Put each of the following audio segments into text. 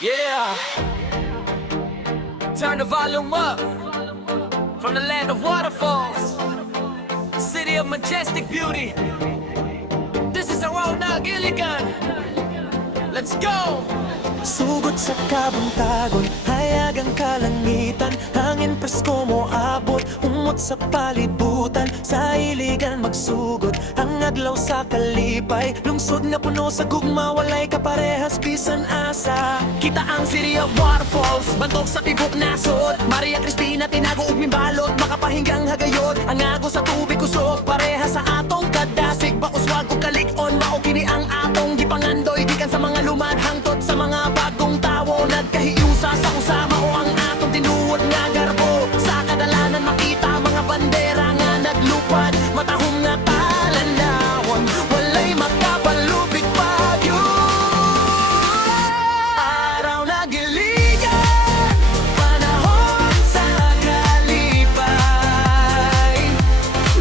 Yeah, turn the volume up. From the land of waterfalls, city of majestic beauty. This is our own Gilligan. Let's go! Sugod sa kabuntagon, hayag ang kalangitan. Hangin presko mo abot, umot sa palibutan. Sa iligan magsugod, ang adlaw sa kalipay. Lungsod nga puno sa gugma, walay kaparehas bisan asa. Kita ang city of waterfalls, bantok sa tibok nasod. Maria Cristina tinago ug mimbalot, makapahinggang hagayod. Ang ago sa tubig kusog, pareha sa atong kadasig. Bauswag o kalig-on, mao kini ang atong gipangandoy. Gikan sa mga lumad hangtod sa mga bagong tawo. Nagkahiusa sa usama o ang atong tinuod nga garbo. Sa kadalanan makita mga bandera nga naglupad. Matahong nga talanawon, walay makapalubig pa yun. Araw na giligan, panahon sa kalipay.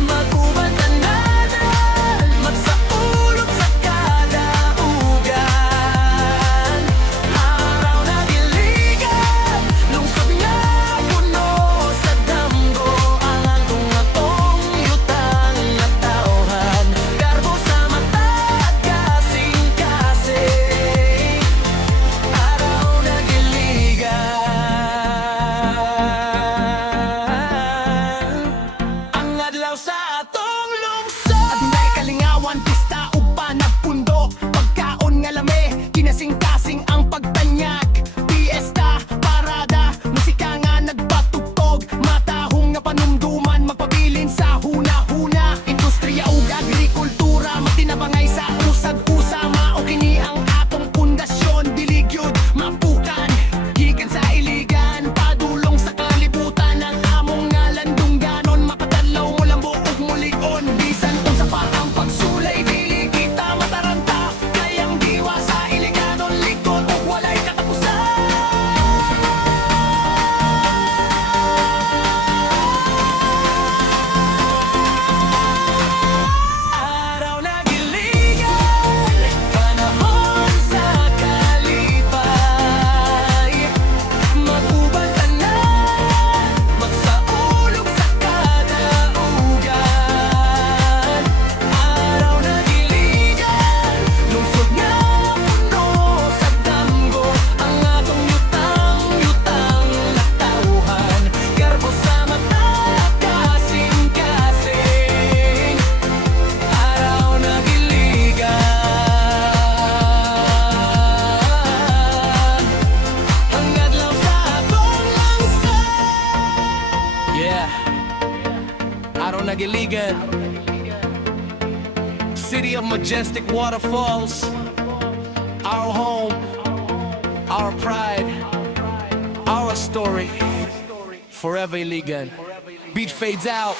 Mag-ubad tananan, magsaulog sa kadaugan. Araw na giligan, lungsod nga puno sa damgo. Ang atong yutang na tauhan, garbo sa mata at kasing-kasing. Araw na giligan, ang adlaw sa atong lungsod. Adunay kalingawan, pista ug panagpundo. Pagkaon nga lami, kinasing-kasing ang pagtanyag. Fiesta, parada, musika nga nagpatugtog. Matahong nga panumduman, magpabilin sa huna-huna. Industriya ug agrikultura, magtinabangay sa usag-usa. Mao kini ang atong pundasyon, diligyod, mapukan. Gikan sa iligan, padulong sa kalibutan. Ang among nga landungganon, makadalaw mo lambo ug mulig-on. Bisan unsa pa ang pagsulay, dili kita mataranta. Kayang diwa sa iliganon, likod ug walay katapusan. Araw na giligan, panahon sa kalipay. Mag-ubad tanan, magsaulog sa kadaugan. Araw na giligan, lungsod nga puno sa damgo. Ang atong yutang na tauhan, garbo sa mata at kasing-kasing. Araw na giligan, ang adlaw sa atong lungsod. Yeah, araw na giligan, city of majestic waterfalls. Our home, our pride, our story. Forever Iligan. Beat fades out.